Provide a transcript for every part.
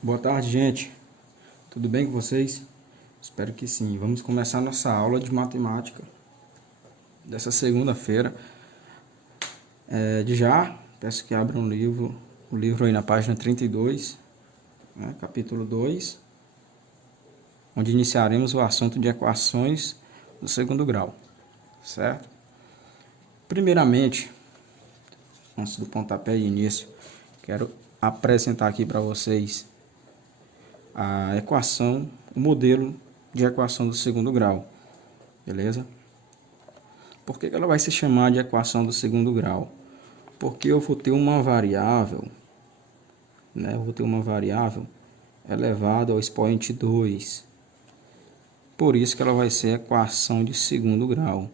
Boa tarde, gente. Tudo bem com vocês? Espero que sim. Vamos começar nossa aula de matemática dessa segunda-feira. Peço que abram o livro aí na página 32, né, capítulo 2, onde iniciaremos o assunto de equações do segundo grau, certo? Primeiramente, antes do pontapé de início, quero apresentar aqui para vocês a equação, o modelo de equação do segundo grau, beleza? Por que ela vai se chamar de equação do segundo grau? Porque eu vou ter uma variável, né? Eu vou ter uma variável elevada ao expoente 2. Por isso que ela vai ser equação de segundo grau.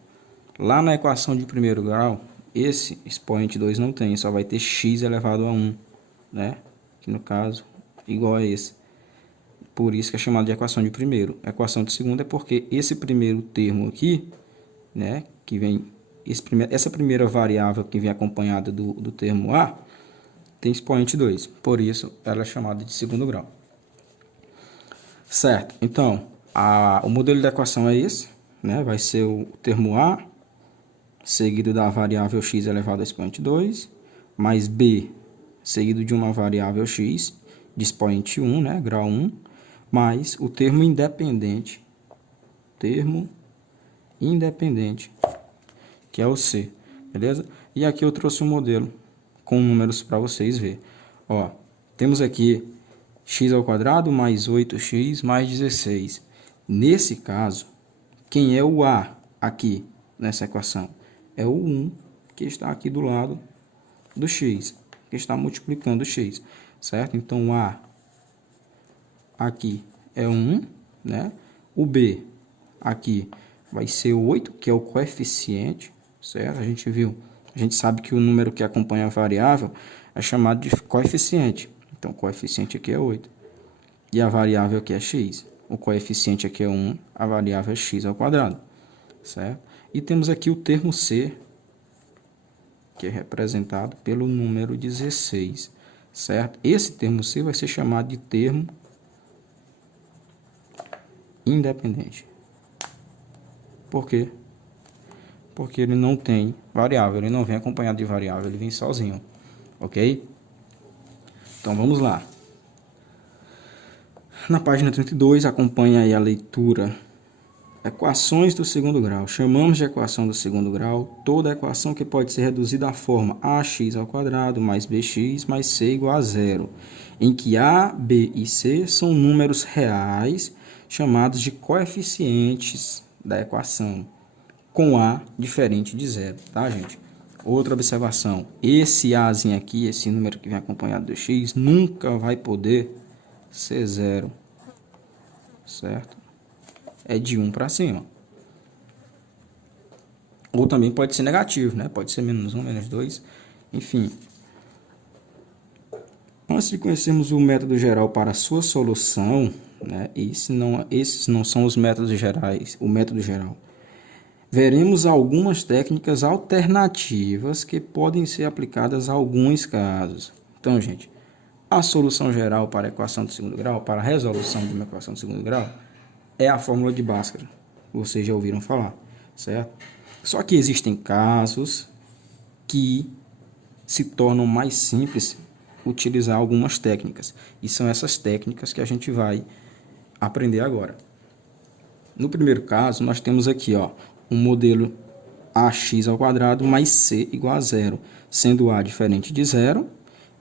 Lá na equação de primeiro grau, esse expoente 2 não tem, só vai ter x elevado a 1, né? Que no caso, igual a esse. Por isso que é chamado de equação de primeiro. A equação de segundo é porque esse primeiro termo aqui, né, que vem essa primeira variável que vem acompanhada do termo A, tem expoente 2. Por isso, ela é chamada de segundo grau. Certo. Então, o modelo da equação é esse, né? Vai ser o termo A, seguido da variável x elevado a expoente 2, mais B, seguido de uma variável x, de expoente 1, né? Grau 1, mais o termo independente, que é o C, beleza? E aqui eu trouxe um modelo com números para vocês verem. Ó, temos aqui x ao quadrado mais 8x mais 16. Nesse caso, quem é o A aqui nessa equação? É o 1 que está aqui do lado do x, que está multiplicando o x, certo? Então, o A aqui é 1, né? O B aqui vai ser 8, que é o coeficiente, certo? A gente sabe que o número que acompanha a variável é chamado de coeficiente. Então, o coeficiente aqui é 8. E a variável aqui é x. O coeficiente aqui é 1, a variável é x ao quadrado, certo? E temos aqui o termo C, que é representado pelo número 16, certo? Esse termo C vai ser chamado de termo independente. Por quê? Porque ele não tem variável, ele não vem acompanhado de variável, ele vem sozinho, ok? Então vamos lá. Na página 32, acompanha aí a leitura. Equações do segundo grau. Chamamos de equação do segundo grau toda equação que pode ser reduzida à forma ax ao quadrado mais bx mais c igual a zero, em que a, b e c são números reais chamados de coeficientes da equação, com a diferente de zero, tá, gente? Outra observação, esse azinho aqui, esse número que vem acompanhado do x, nunca vai poder ser zero, certo? É de 1 para cima. Ou também pode ser negativo, né? Pode ser menos 1, menos 2, enfim. Antes de conhecermos o método geral para a sua solução, né? Esses não são os métodos gerais, o método geral. Veremos algumas técnicas alternativas que podem ser aplicadas a alguns casos. Então, gente, a solução geral para a equação de segundo grau, para a resolução de uma equação de segundo grau, é a fórmula de Bhaskara. Vocês já ouviram falar, certo? Só que existem casos que se tornam mais simples utilizar algumas técnicas. E são essas técnicas que a gente vai aprender agora. No primeiro caso, nós temos aqui, ó, um modelo ax ao quadrado mais c igual a zero, sendo a diferente de zero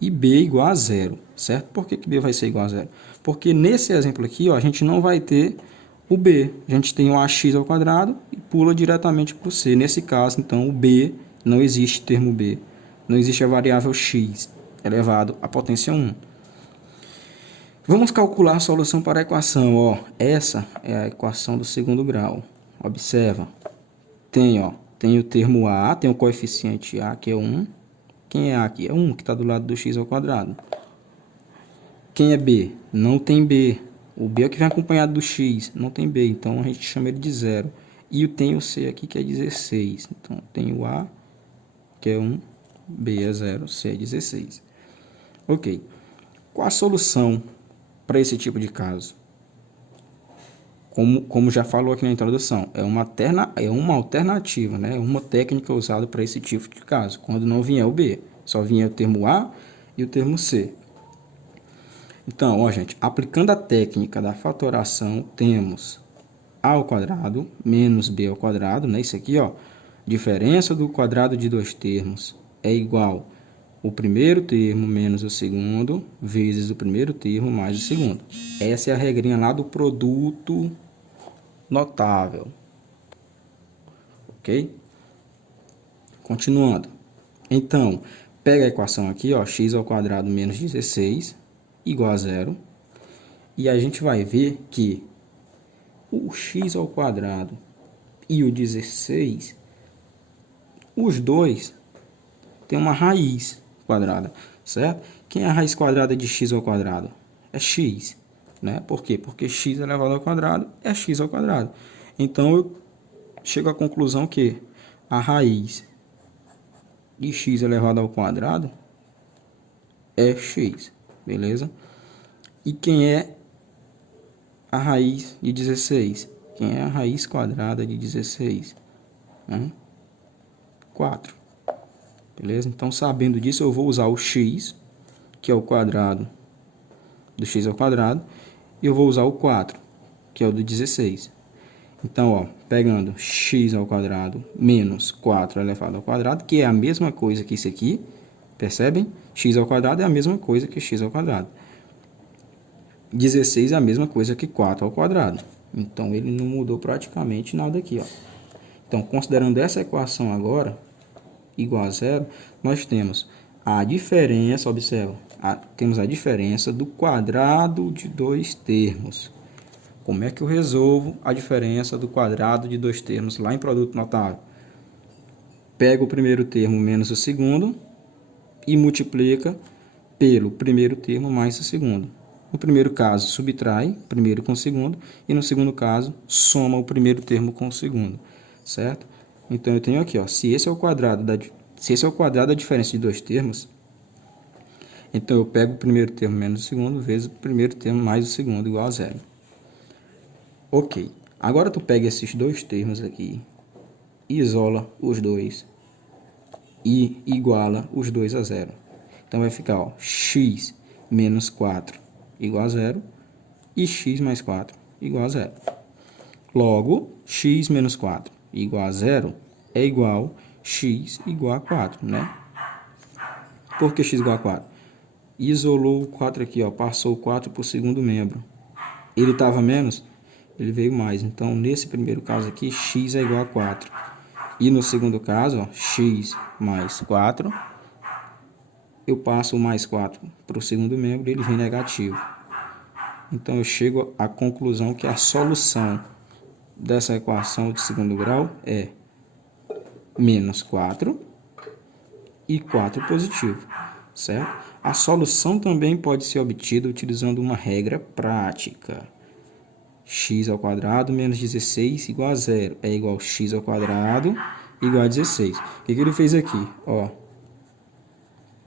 e b igual a zero, certo? Por que b vai ser igual a zero? Porque nesse exemplo aqui, ó, a gente não vai ter o b, a gente tem o ax ao quadrado e pula diretamente para o c. Nesse caso, então, o b, não existe termo b, não existe a variável x elevado à potência 1. Vamos calcular a solução para a equação, ó. Essa é a equação do segundo grau. Observa. Tem o termo a, tem o coeficiente a, que é 1. Quem é a aqui? É 1, que está do lado do x ao quadrado. Quem é b? Não tem b. O b é o que vem acompanhado do x, não tem b, então a gente chama ele de zero. E tem o c aqui, que é 16. Então, tem o a, que é 1, b é 0, c é 16. Ok. Qual a solução para esse tipo de caso? Como já falou aqui na introdução, é uma alternativa, né? Uma técnica usada para esse tipo de caso, quando não vier o B, só vier o termo A e o termo C. Então, ó, gente, aplicando a técnica da fatoração, temos A ao quadrado menos B ao quadrado, né? Isso aqui, ó, diferença do quadrado de dois termos é igual o primeiro termo menos o segundo vezes o primeiro termo mais o segundo. Essa é a regrinha lá do produto notável. Ok? Continuando. Então, pega a equação aqui, ó, x ao quadrado menos 16 igual a zero. E a gente vai ver que o x ao quadrado e o 16, os dois têm uma raiz quadrada, certo? Quem é a raiz quadrada de x ao quadrado? É x, né? Por quê? Porque x elevado ao quadrado é x ao quadrado. Então, eu chego à conclusão que a raiz de x elevado ao quadrado é x, beleza? E quem é a raiz de 16? Quem é a raiz quadrada de 16? 4. Beleza? Então, sabendo disso, eu vou usar o x, que é o quadrado do x ao quadrado, e eu vou usar o 4, que é o do 16. Então, ó, pegando x ao quadrado menos 4 elevado ao quadrado, que é a mesma coisa que isso aqui, percebem? X ao quadrado é a mesma coisa que x ao quadrado. 16 é a mesma coisa que 4 ao quadrado. Então, ele não mudou praticamente nada aqui, ó. Então, considerando essa equação agora, igual a zero, nós temos a diferença, observa, temos a diferença do quadrado de dois termos. Como é que eu resolvo a diferença do quadrado de dois termos lá em produto notável? Pega o primeiro termo menos o segundo e multiplica pelo primeiro termo mais o segundo. No primeiro caso, subtrai primeiro com o segundo, e no segundo caso, soma o primeiro termo com o segundo, certo? Então, eu tenho aqui, ó, se esse é o quadrado da diferença de dois termos, então eu pego o primeiro termo menos o segundo vezes o primeiro termo mais o segundo igual a zero. Ok, agora tu pega esses dois termos aqui, isola os dois e iguala os dois a zero. Então, vai ficar, ó, x menos 4 igual a zero e x mais 4 igual a zero. Logo, x menos 4 igual a zero é igual a x igual a 4, né? Por que x igual a 4? Isolou o 4 aqui, ó, passou o 4 para o segundo membro. Ele estava menos, ele veio mais. Então, nesse primeiro caso aqui, x é igual a 4. E no segundo caso, ó, x mais 4, eu passo o mais 4 para o segundo membro e ele vem negativo. Então, eu chego à conclusão que a solução dessa equação de segundo grau é menos 4 e 4 positivo, certo? A solução também pode ser obtida utilizando uma regra prática. X ao quadrado menos 16 igual a zero é igual a x ao quadrado igual a 16. O que ele fez aqui? Ó,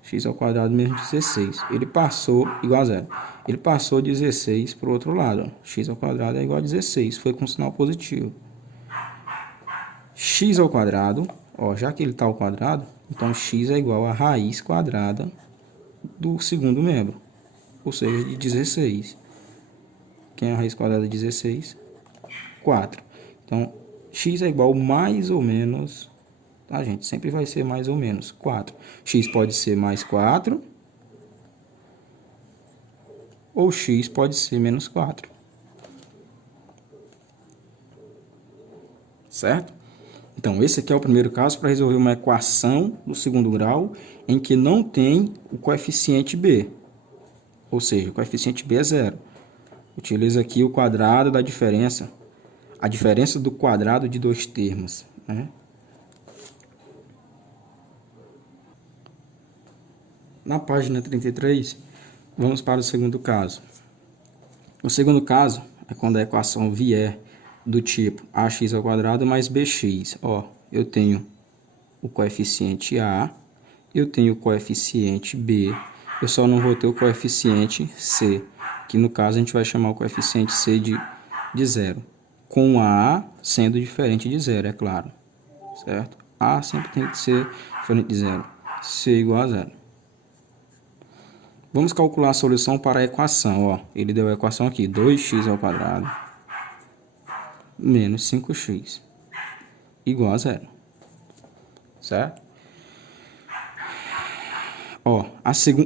x ao quadrado menos 16. Ele passou igual a zero. Ele passou 16 para o outro lado. Ó. X ao quadrado é igual a 16. Foi com sinal positivo. X ao quadrado, ó, já que ele está ao quadrado, então x é igual a raiz quadrada do segundo membro, ou seja, de 16. Quem é a raiz quadrada de 16? 4. Então, x é igual mais ou menos, tá, gente? Sempre vai ser mais ou menos 4. X pode ser mais 4, ou x pode ser menos 4. Certo? Então, esse aqui é o primeiro caso para resolver uma equação do segundo grau em que não tem o coeficiente b. Ou seja, o coeficiente b é zero. Utiliza aqui o quadrado da diferença, a diferença do quadrado de dois termos, né? Na página 33, vamos para o segundo caso. O segundo caso é quando a equação vier do tipo ax ao quadrado mais bx. Ó, eu tenho o coeficiente a, eu tenho o coeficiente b, eu só não vou ter o coeficiente c. que no caso a gente vai chamar o coeficiente C de zero, com A sendo diferente de zero, é claro, certo? A sempre tem que ser diferente de zero, C igual a zero. Vamos calcular a solução para a equação, ó. Ele deu a equação aqui, 2x ao quadrado menos 5x igual a zero, certo? Ó,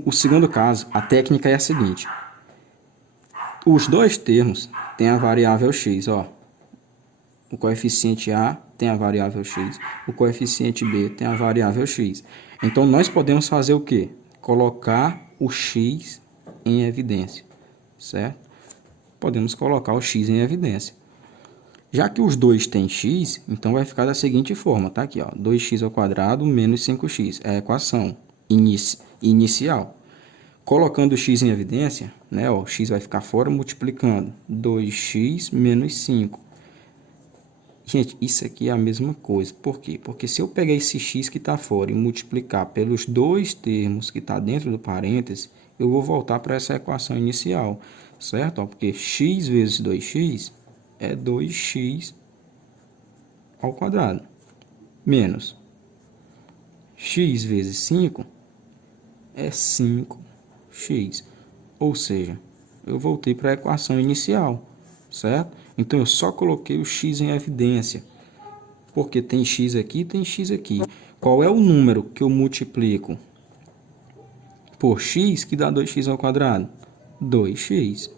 o segundo caso, a técnica é a seguinte. Os dois termos têm a variável x, ó. O coeficiente A tem a variável x, o coeficiente B tem a variável x. Então, nós podemos fazer o quê? Colocar o x em evidência, certo? Podemos colocar o x em evidência. Já que os dois têm x, então vai ficar da seguinte forma, tá aqui, ó, 2x ao quadrado menos 5x, é a equação inicial. Colocando o x em evidência, né, ó, x vai ficar fora, multiplicando 2x menos 5. Gente, isso aqui é a mesma coisa. Por quê? Porque se eu pegar esse x que está fora e multiplicar pelos dois termos que está dentro do parêntese, eu vou voltar para essa equação inicial, certo? Ó, porque x vezes 2x é 2x ao quadrado, menos x vezes 5 é 5x. Ou seja, eu voltei para a equação inicial, certo? Então, eu só coloquei o x em evidência, porque tem x aqui e tem x aqui. Qual é o número que eu multiplico por x que dá 2x ao quadrado? 2x.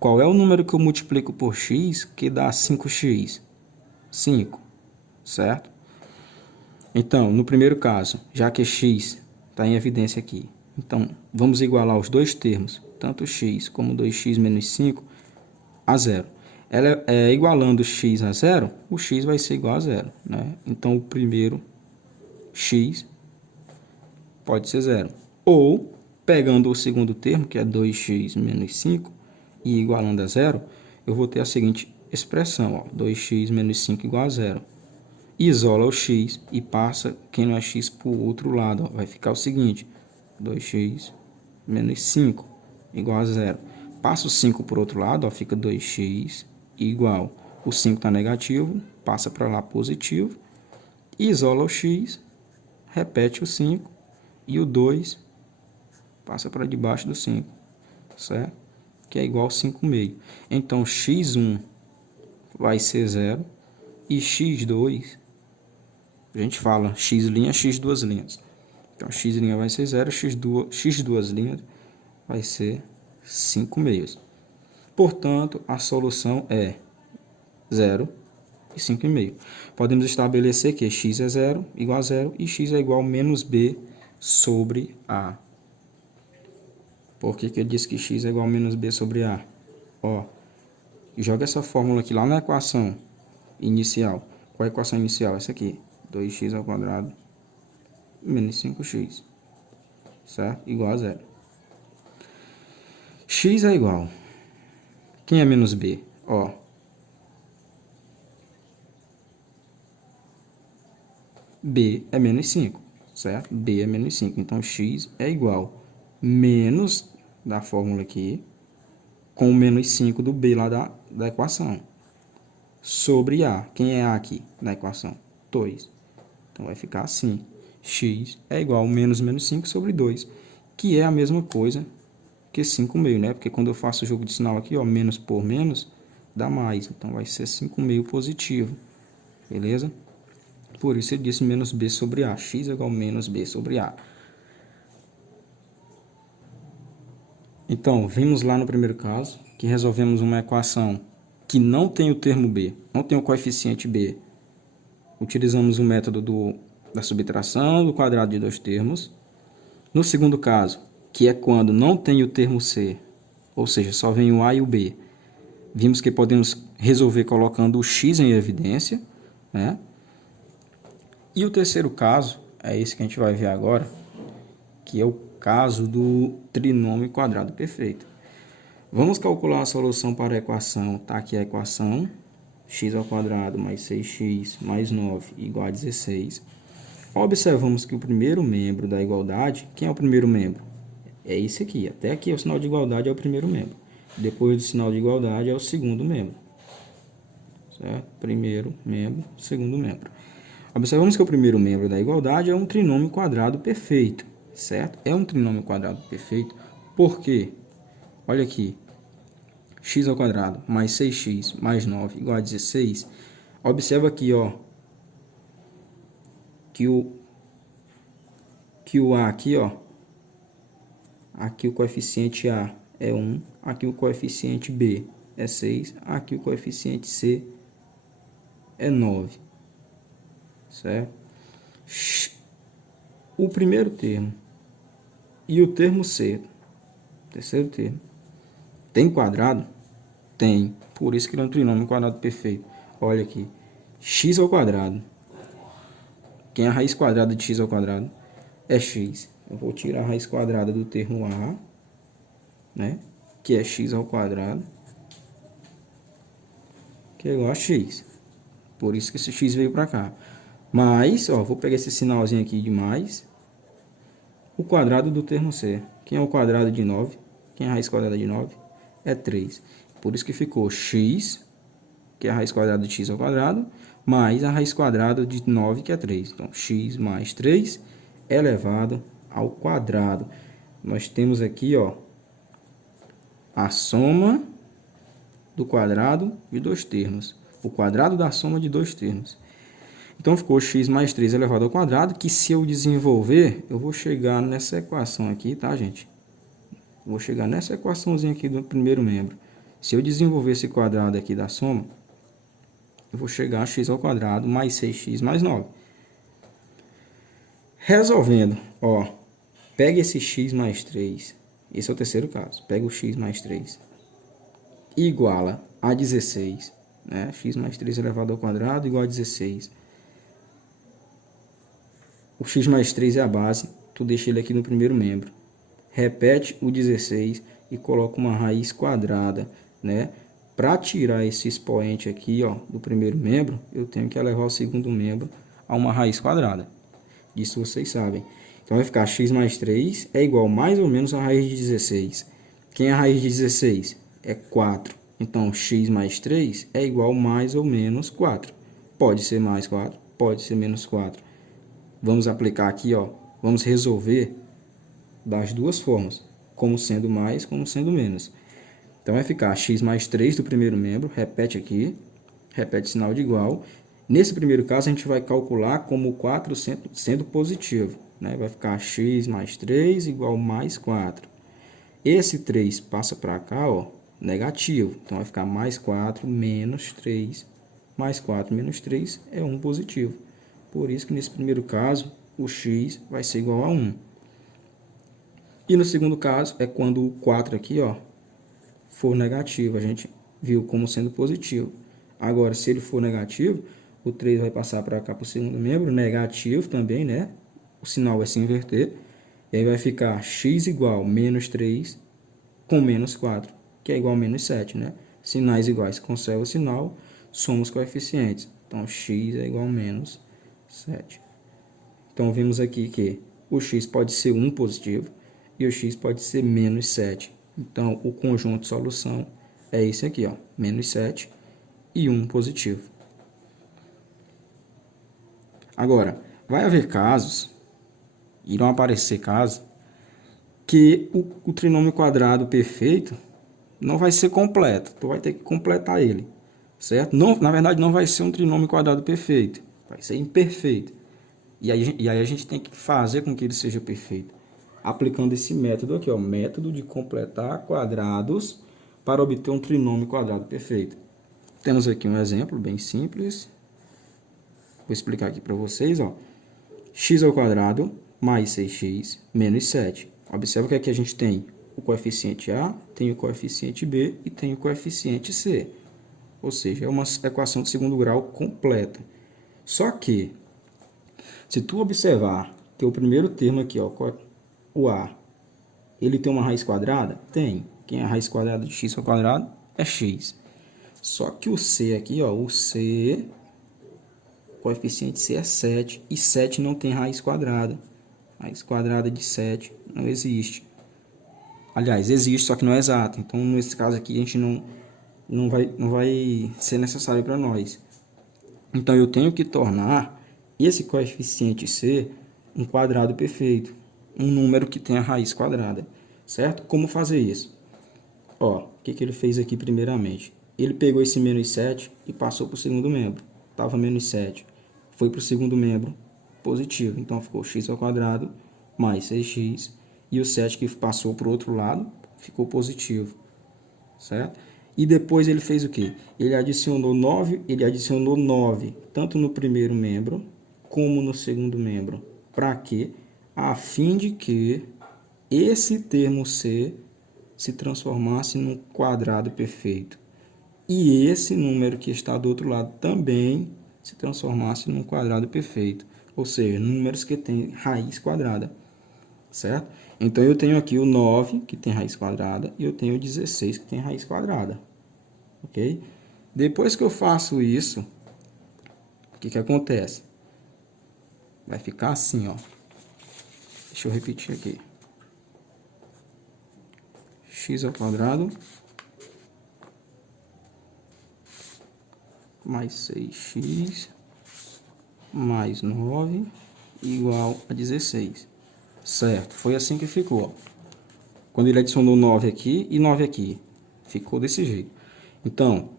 Qual é o número que eu multiplico por x que dá 5x? 5, certo? Então, no primeiro caso, já que x está em evidência aqui, então, vamos igualar os dois termos, tanto x como 2x menos 5, a zero. Igualando x a zero, o x vai ser igual a zero, né? Então, o primeiro x pode ser zero. Ou, pegando o segundo termo, que é 2x menos 5, e igualando a zero, eu vou ter a seguinte expressão, ó, 2x menos 5 igual a zero. Isola o x e passa quem não é x para o outro lado, ó. Vai ficar o seguinte, 2x menos 5 igual a zero. Passa o 5 para o outro lado, ó, fica 2x igual. O 5 está negativo, passa para lá positivo. Isola o x, repete o 5 e o 2 passa para debaixo do 5, certo? Que é igual a 5,5. Então, x1 vai ser 0 e x2, a gente fala x', x duas linhas. Então, x' vai ser 0, x duas linhas vai ser 5,5. Portanto, a solução é 0 e 5,5. Podemos estabelecer que x é 0, igual a 0, e x é igual a menos b sobre a. Por que ele disse que x é igual a menos b sobre a? Ó, joga essa fórmula aqui lá na equação inicial. Qual é a equação inicial? Essa aqui. 2x ao quadrado menos 5x, certo? Igual a 0. X é igual. Quem é menos b? Ó, b é menos 5, certo? B é menos 5. Então, x é igual menos da fórmula aqui, com o menos 5 do b lá da equação, sobre a. Quem é a aqui na equação? 2. Então, vai ficar assim. X é igual a menos 5 sobre 2, que é a mesma coisa que 5,5, né? Porque quando eu faço o jogo de sinal aqui, ó, menos por menos, dá mais. Então, vai ser 5,5 positivo, beleza? Por isso, ele disse menos b sobre a. X é igual a menos b sobre a. Então, vimos lá no primeiro caso, que resolvemos uma equação que não tem o termo b, não tem o coeficiente b. Utilizamos o método da subtração do quadrado de dois termos. No segundo caso, que é quando não tem o termo c, ou seja, só vem o a e o b, vimos que podemos resolver colocando o x em evidência, né? E o terceiro caso, é esse que a gente vai ver agora, que é o caso do trinômio quadrado perfeito. Vamos calcular a solução para a equação. Tá aqui a equação, x ao quadrado mais 6x mais 9 igual a 16. Observamos que o primeiro membro da igualdade, quem é o primeiro membro? É esse aqui. Até aqui o sinal de igualdade é o primeiro membro. Depois do sinal de igualdade é o segundo membro. Certo? Primeiro membro, segundo membro. Observamos que o primeiro membro da igualdade é um trinômio quadrado perfeito. Certo? É um trinômio quadrado perfeito. Por quê? Olha aqui. X ao quadrado mais 6x mais 9 igual a 16. Observa aqui, ó, que o A aqui, ó, aqui o coeficiente A é 1, aqui o coeficiente B é 6, aqui o coeficiente C é 9, certo? O primeiro termo e o termo C, terceiro termo, tem quadrado? Tem, por isso que ele é um trinômio quadrado perfeito. Olha aqui, x ao quadrado. Quem é a raiz quadrada de x ao quadrado? É x. Eu vou tirar a raiz quadrada do termo A, né? Que é x ao quadrado, que é igual a x. Por isso que esse x veio para cá. Mais, ó, vou pegar esse sinalzinho aqui de mais, o quadrado do termo C. Quem é o quadrado de 9? Quem é a raiz quadrada de 9? É 3. Por isso que ficou x, que é a raiz quadrada de x ao quadrado, mais a raiz quadrada de 9, que é 3. Então, x mais 3 elevado ao quadrado. Nós temos aqui, ó, a soma do quadrado de dois termos. O quadrado da soma de dois termos. Então, ficou x mais 3 elevado ao quadrado, que se eu desenvolver, eu vou chegar nessa equação aqui, tá, gente? Vou chegar nessa equaçãozinha aqui do primeiro membro. Se eu desenvolver esse quadrado aqui da soma, eu vou chegar a x ao quadrado mais 6x mais 9. Resolvendo, ó, pega esse x mais 3, esse é o terceiro caso, pega o x mais 3, iguala a 16, né? X mais 3 elevado ao quadrado igual a 16. O x mais 3 é a base, tu deixa ele aqui no primeiro membro. Repete o 16 e coloca uma raiz quadrada, né? Para tirar esse expoente aqui, ó, do primeiro membro, eu tenho que elevar o segundo membro a uma raiz quadrada. Isso vocês sabem. Então, vai ficar x mais 3 é igual mais ou menos a raiz de 16. Quem é a raiz de 16? É 4. Então, x mais 3 é igual mais ou menos 4. Pode ser mais 4, pode ser menos 4. Vamos aplicar aqui, ó. Vamos resolver das duas formas. Como sendo mais, como sendo menos. Então, vai ficar x mais 3 do primeiro membro. Repete aqui. Repete sinal de igual. Nesse primeiro caso, a gente vai calcular como 4 sendo positivo, né? Vai ficar x mais 3 igual mais 4. Esse 3 passa para cá, ó, negativo. Então, vai ficar mais 4 menos 3. Mais 4 menos 3 é 1 positivo. Por isso que nesse primeiro caso, o x vai ser igual a 1. E no segundo caso, é quando o 4 aqui, ó, for negativo. A gente viu como sendo positivo. Agora, se ele for negativo, o 3 vai passar para cá para o segundo membro, negativo também, né? O sinal vai se inverter. E aí vai ficar x igual menos 3 com menos 4, que é igual a menos 7, né? Sinais iguais, conserva o sinal, soma os coeficientes. Então, x é igual a menos 7. Então, vimos aqui que o x pode ser 1 positivo e o x pode ser menos 7. Então, o conjunto de solução é esse aqui, ó, menos 7 e 1 positivo. Agora, vai haver casos, irão aparecer casos, que o trinômio quadrado perfeito não vai ser completo. Tu vai ter que completar ele, certo? Não, na verdade, não vai ser um trinômio quadrado perfeito, vai ser imperfeito. E aí a gente tem que fazer com que ele seja perfeito, aplicando esse método aqui, ó, método de completar quadrados para obter um trinômio quadrado perfeito. Temos aqui um exemplo bem simples. Vou explicar aqui para vocês, ó. X ao quadrado mais 6x menos 7. Observa que aqui a gente tem o coeficiente A, tem o coeficiente B e tem o coeficiente C. Ou seja, é uma equação de segundo grau completa. Só que, se tu observar que o primeiro termo aqui, ó, o A, ele tem uma raiz quadrada? Tem. Quem é a raiz quadrada de x ao quadrado? É x. Só que o C aqui, ó, o C... o coeficiente C é 7, e 7 não tem raiz quadrada. Raiz quadrada de 7 não existe. Aliás, existe, só que não é exato. Então, nesse caso aqui, a gente não vai ser necessário para nós. Então, eu tenho que tornar esse coeficiente C um quadrado perfeito. Um número que tenha raiz quadrada. Certo? Como fazer isso? Ó, o que ele fez aqui primeiramente? Ele pegou esse menos 7 e passou para o segundo membro. Estava menos 7. Foi para o segundo membro positivo. Então, ficou x ao quadrado mais 6x. E o 7 que passou para o outro lado ficou positivo. Certo? E depois ele fez o quê? Ele adicionou 9, tanto no primeiro membro como no segundo membro. Para quê? A fim de que esse termo C se transformasse num quadrado perfeito. E esse número que está do outro lado também se transformasse num quadrado perfeito. Ou seja, números que têm raiz quadrada. Certo? Então, eu tenho aqui o 9, que tem raiz quadrada, e eu tenho o 16, que tem raiz quadrada. Ok? Depois que eu faço isso, o que acontece? Vai ficar assim, ó. Deixa eu repetir aqui. X ao quadrado mais 6x mais 9 igual a 16. Certo? Foi assim que ficou. Ó. Quando ele adicionou 9 aqui e 9 aqui. Ficou desse jeito. Então,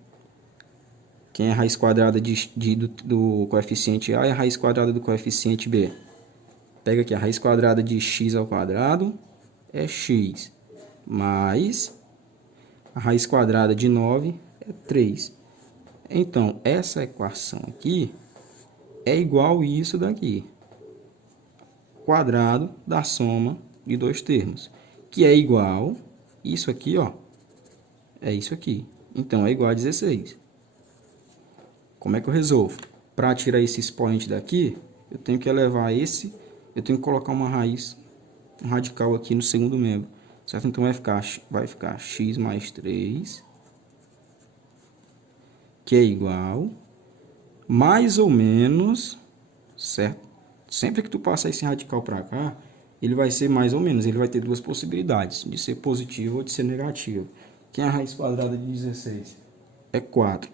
quem é a raiz quadrada do coeficiente A é a raiz quadrada do coeficiente B. Pega aqui a raiz quadrada de x ao quadrado é x. Mais a raiz quadrada de 9 é 3. Então, essa equação aqui é igual a isso daqui. Quadrado da soma de dois termos. Que é igual, isso aqui, ó, é isso aqui. Então, é igual a 16. Como é que eu resolvo? Para tirar esse expoente daqui, eu tenho que elevar esse, eu tenho que colocar uma raiz, um radical aqui no segundo membro. Certo? Então, vai ficar x mais 3, que é igual, mais ou menos, certo? Sempre que tu passar esse radical para cá, ele vai ser mais ou menos, ele vai ter duas possibilidades, de ser positivo ou de ser negativo. Quem é a raiz quadrada de 16? É 4.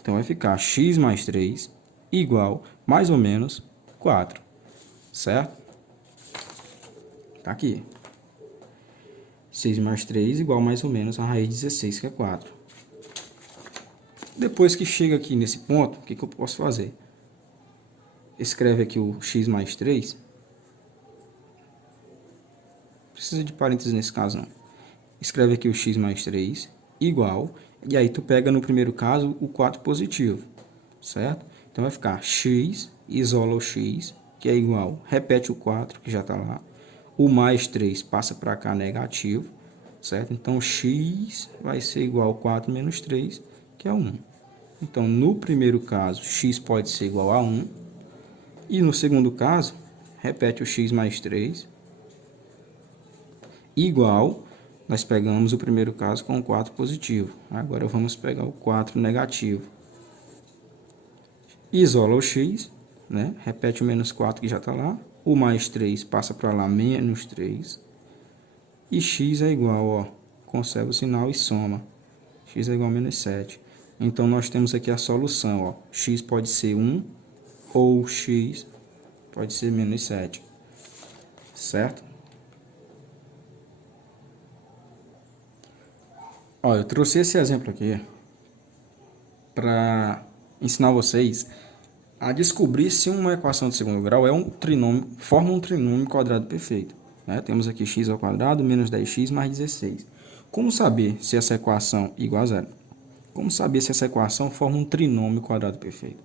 Então, vai ficar x mais 3 igual, mais ou menos, 4. Certo? Tá aqui. 6 mais 3 igual mais ou menos a raiz de 16, que é 4. Depois que chega aqui nesse ponto, o que eu posso fazer? Escreve aqui o x mais 3. Precisa de parênteses nesse caso, não. Escreve aqui o x mais 3 igual. E aí tu pega no primeiro caso o 4 positivo. Certo? Então vai ficar x, isola o x, que é igual. Repete o 4, que já está lá. O mais 3 passa para cá negativo. Certo? Então x vai ser igual a 4 menos 3, que é 1. Então, no primeiro caso, x pode ser igual a 1. E no segundo caso, repete o x mais 3. Igual, nós pegamos o primeiro caso com o 4 positivo. Agora, vamos pegar o 4 negativo. Isola o x, né? Repete o menos 4 que já está lá. O mais 3 passa para lá, menos 3. E x é igual, ó, conserva o sinal e soma. X é igual a menos 7. Então, nós temos aqui a solução. Ó. X pode ser 1 ou x pode ser menos 7. Certo? Ó, eu trouxe esse exemplo aqui para ensinar vocês a descobrir se uma equação de segundo grau é um trinômio, forma um trinômio quadrado perfeito. Né? Temos aqui x ao quadrado menos 10x mais 16. Como saber se essa equação é igual a zero? Como saber se essa equação forma um trinômio quadrado perfeito?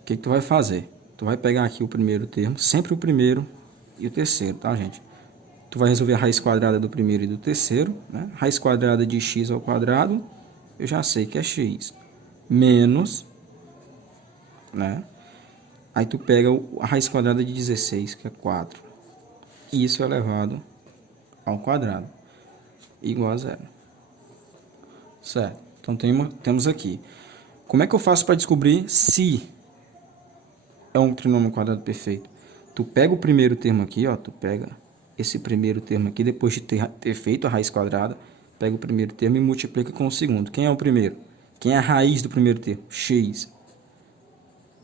O que tu vai fazer? Tu vai pegar aqui o primeiro termo, sempre o primeiro e o terceiro, tá, gente? Tu vai resolver a raiz quadrada do primeiro e do terceiro, né? Raiz quadrada de x ao quadrado, eu já sei que é x. Menos, né? Aí tu pega a raiz quadrada de 16, que é 4. E isso é elevado ao quadrado, igual a zero. Certo? Então, temos aqui. Como é que eu faço para descobrir se é um trinômio quadrado perfeito? Tu pega o primeiro termo aqui, ó. Tu pega esse primeiro termo aqui, depois de ter feito a raiz quadrada, pega o primeiro termo e multiplica com o segundo. Quem é o primeiro? Quem é a raiz do primeiro termo? X.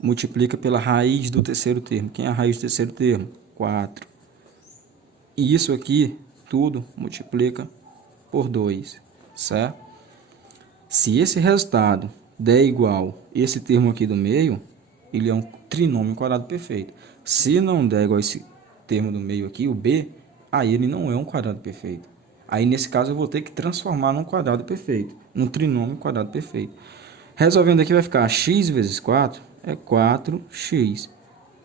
Multiplica pela raiz do terceiro termo. Quem é a raiz do terceiro termo? 4. E isso aqui, tudo, multiplica por 2, certo? Se esse resultado der igual esse termo aqui do meio, ele é um trinômio quadrado perfeito. Se não der igual esse termo do meio aqui, o b, aí ele não é um quadrado perfeito. Aí, nesse caso, eu vou ter que transformar num quadrado perfeito, num trinômio quadrado perfeito. Resolvendo aqui, vai ficar x vezes 4 é 4x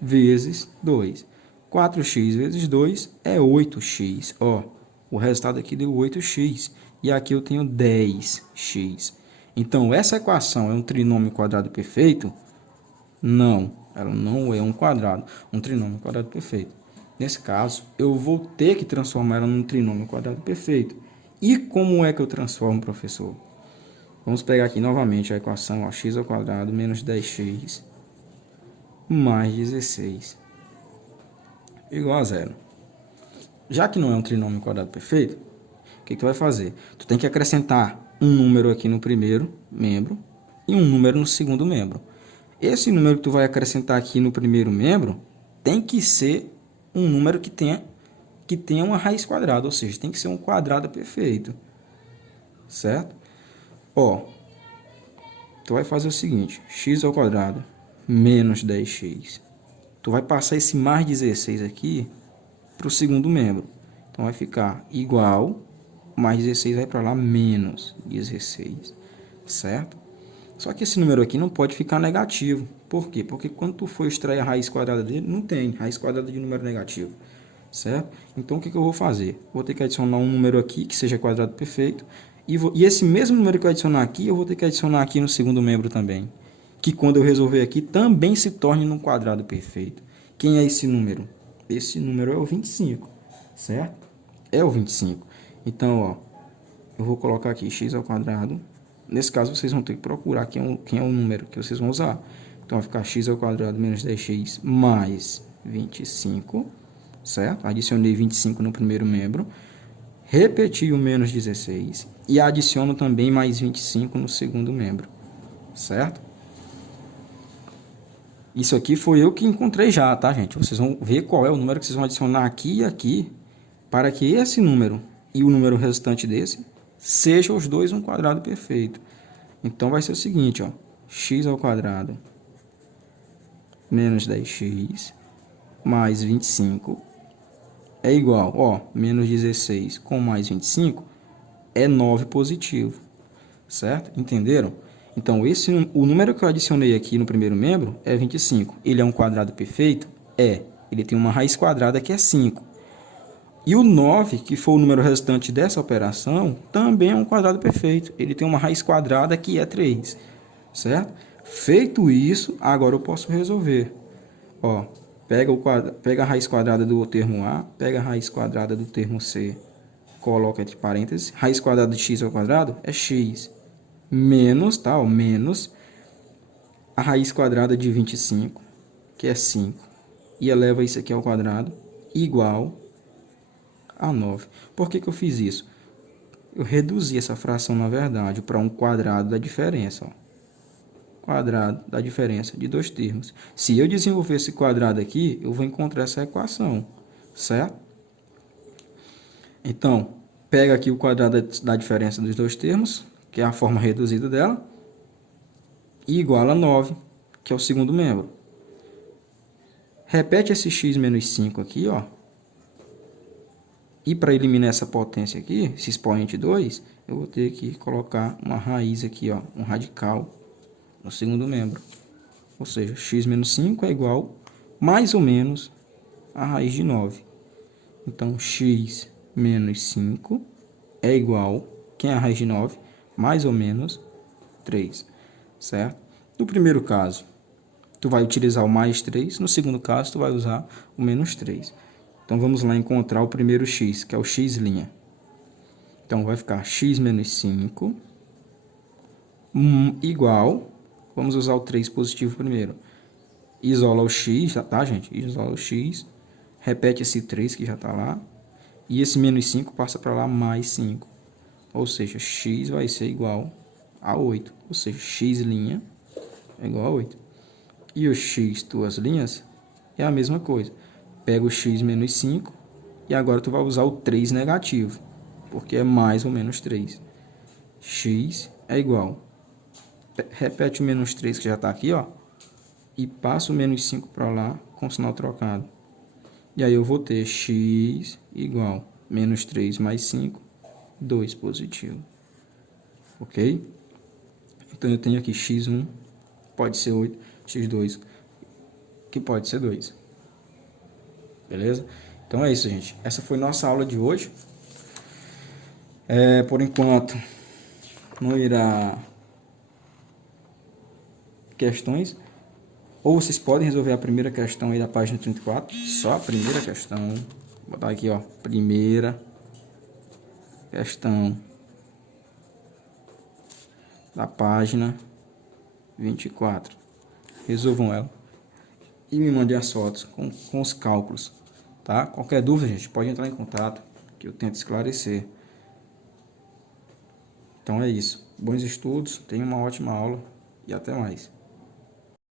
vezes 2. 4x vezes 2 é 8x. Ó, o resultado aqui deu 8x. E aqui eu tenho 10x. Então, essa equação é um trinômio quadrado perfeito? Não, ela não é um quadrado, um trinômio quadrado perfeito. Nesse caso, eu vou ter que transformar ela num trinômio quadrado perfeito. E como é que eu transformo, professor? Vamos pegar aqui novamente a equação, ó, x ao quadrado menos 10x mais 16 igual a zero. Já que não é um trinômio quadrado perfeito, o que tu vai fazer? Tu tem que acrescentar um número aqui no primeiro membro e um número no segundo membro. Esse número que tu vai acrescentar aqui no primeiro membro tem que ser um número que tenha uma raiz quadrada, ou seja, tem que ser um quadrado perfeito, certo? Ó, tu vai fazer o seguinte, x ao quadrado menos 10x. Tu vai passar esse mais 16 aqui para o segundo membro. Então, vai ficar igual, mais 16 vai para lá, menos 16, certo? Só que esse número aqui não pode ficar negativo. Por quê? Porque quando tu for extrair a raiz quadrada dele, não tem raiz quadrada de número negativo, certo? Então, o que eu vou fazer? Vou ter que adicionar um número aqui que seja quadrado perfeito. E esse mesmo número que eu adicionar aqui, eu vou ter que adicionar aqui no segundo membro também. Que quando eu resolver aqui, também se torne num quadrado perfeito. Quem é esse número? Esse número é o 25, certo? É o 25. Então, ó, eu vou colocar aqui x ao quadrado. Nesse caso, vocês vão ter que procurar quem é o número que vocês vão usar. Então, vai ficar x ao quadrado menos 10x mais 25, certo? Adicionei 25 no primeiro membro. Repeti o menos 16 e adiciono também mais 25 no segundo membro, certo? Isso aqui foi eu que encontrei já, tá, gente? Vocês vão ver qual é o número que vocês vão adicionar aqui e aqui para que esse número e o número restante desse sejam os dois um quadrado perfeito. Então, vai ser o seguinte, ó, x ao quadrado menos 10x mais 25 é igual, ó, menos 16 com mais 25 é 9 positivo, certo? Entenderam? Então, o número que eu adicionei aqui no primeiro membro é 25. Ele é um quadrado perfeito? É. Ele tem uma raiz quadrada que é 5. E o 9, que foi o número restante dessa operação, também é um quadrado perfeito. Ele tem uma raiz quadrada que é 3, certo? Feito isso, agora eu posso resolver. Ó, pega a raiz quadrada do termo A, pega a raiz quadrada do termo C, coloca entre parênteses, raiz quadrada de x ao quadrado é x, menos, tá, ó, menos a raiz quadrada de 25, que é 5, e eleva isso aqui ao quadrado, igual a 9. Por que eu fiz isso? Eu reduzi essa fração, na verdade, para um quadrado da diferença, ó. Quadrado da diferença de dois termos. Se eu desenvolver esse quadrado aqui, eu vou encontrar essa equação, certo? Então, pega aqui o quadrado da diferença dos dois termos, que é a forma reduzida dela, e iguala a 9, que é o segundo membro. Repete esse x menos 5 aqui, ó. E para eliminar essa potência aqui, esse expoente 2, eu vou ter que colocar uma raiz aqui, ó, um radical no segundo membro. Ou seja, x menos 5 é igual, mais ou menos, a raiz de 9. Então, x menos 5 é igual, quem é a raiz de 9? Mais ou menos 3, certo? No primeiro caso, tu vai utilizar o mais 3, no segundo caso, tu vai usar o menos 3. Então, vamos lá encontrar o primeiro x, que é o x'. Então, vai ficar x menos 5 igual, vamos usar o 3 positivo primeiro. Isola o x, tá, gente? Isola o x, repete esse 3 que já está lá, E esse menos 5 passa para lá mais 5. Ou seja, x vai ser igual a 8. Ou seja, x' é igual a 8. E o x duas linhas é a mesma coisa. Pega o x menos 5 e agora tu vai usar o 3 negativo, porque é mais ou menos 3. X é igual. Repete o menos 3 que já está aqui, ó. E passa o menos 5 para lá com o sinal trocado. E aí eu vou ter x igual menos 3 mais 5, 2 positivo. Ok? Então eu tenho aqui x1, pode ser 8, x2, que pode ser 2. Beleza? Então é isso, gente. Essa foi nossa aula de hoje. Por enquanto, não irá questões. Ou vocês podem resolver a primeira questão aí da página 34. Só a primeira questão. Vou botar aqui, ó. Primeira questão da página 24. Resolvam ela. E me mandem as fotos com os cálculos. Tá? Qualquer dúvida, gente, pode entrar em contato, que eu tento esclarecer. Então é isso. Bons estudos, tenham uma ótima aula e até mais.